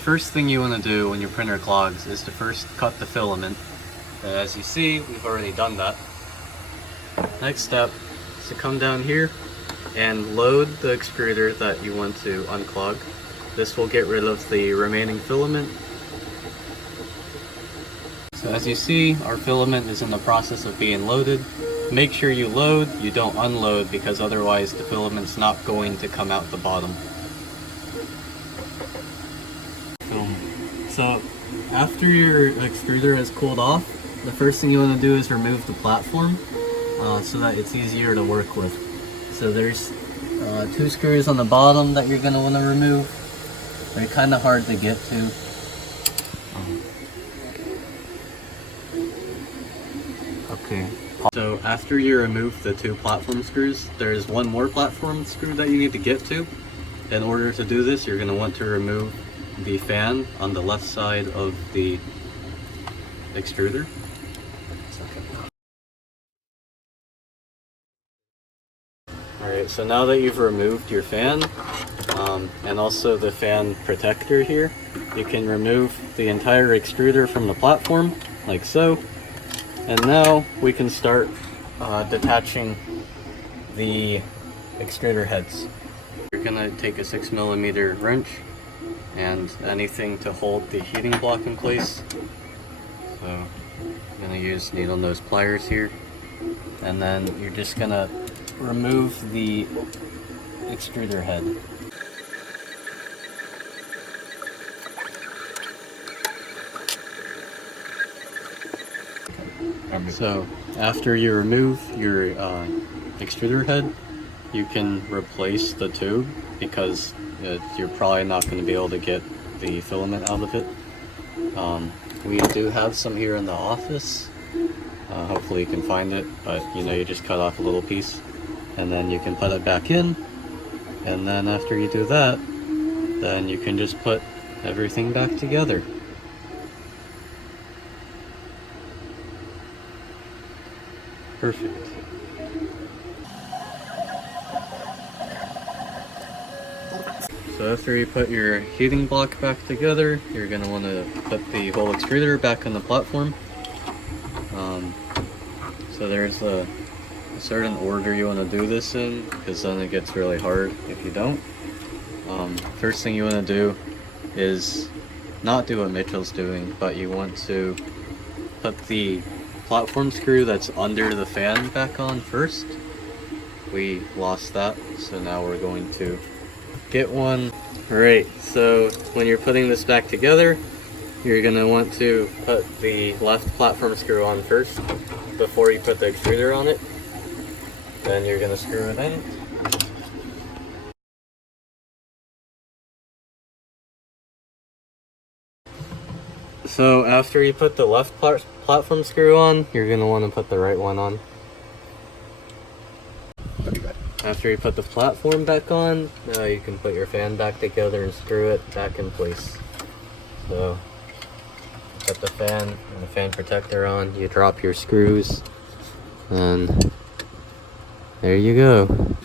first thing you want to do when your printer clogs is to first cut the filament. As you see, we've already done that. Next step is to come down here and load the extruder that you want to unclog. This will get rid of the remaining filament. So as you see, our filament is in the process of being loaded. Make sure you load, you don't unload, because otherwise the filament's not going to come out the bottom. So after your extruder has cooled off, the first thing you want to do is remove the platform so that it's easier to work with. So there's 2 screws on the bottom that you're going to want to remove. They're kind of hard to get to. Okay. So after you remove the 2 platform screws, there's one more platform screw that you need to get to. In order to do this, you're going to want to remove the fan on the left side of the extruder. Alright, so now that you've removed your fan and also the fan protector here, you can remove the entire extruder from the platform, like so. And now we can start detaching the extruder heads. You're going to take a 6mm wrench and anything to hold the heating block in place. So I'm going to use needle nose pliers here, and then you're just going to remove the extruder head. So after you remove your extruder head, you can replace the tube because you're probably not going to be able to get the filament out of it. We do have some here in the office. Hopefully you can find it, but you just cut off a little piece and then you can put it back in, and then after you do that, then you can just put everything back together. Perfect. So after you put your heating block back together, you're going to want to put the whole extruder back on the platform. So there's a certain order you want to do this in, because then it gets really hard if you don't. First thing you want to do is not do what Mitchell's doing, but you want to put the platform screw that's under the fan back on first. We lost that, so now we're going to get one. Alright, so when you're putting this back together, you're going to want to put the left platform screw on first before you put the extruder on it. Then you're going to screw it in. So after you put the left platform screw on, you're going to want to put the right one on. After you put the platform back on, now you can put your fan back together and screw it back in place. So, put the fan and the fan protector on, you drop your screws, and there you go.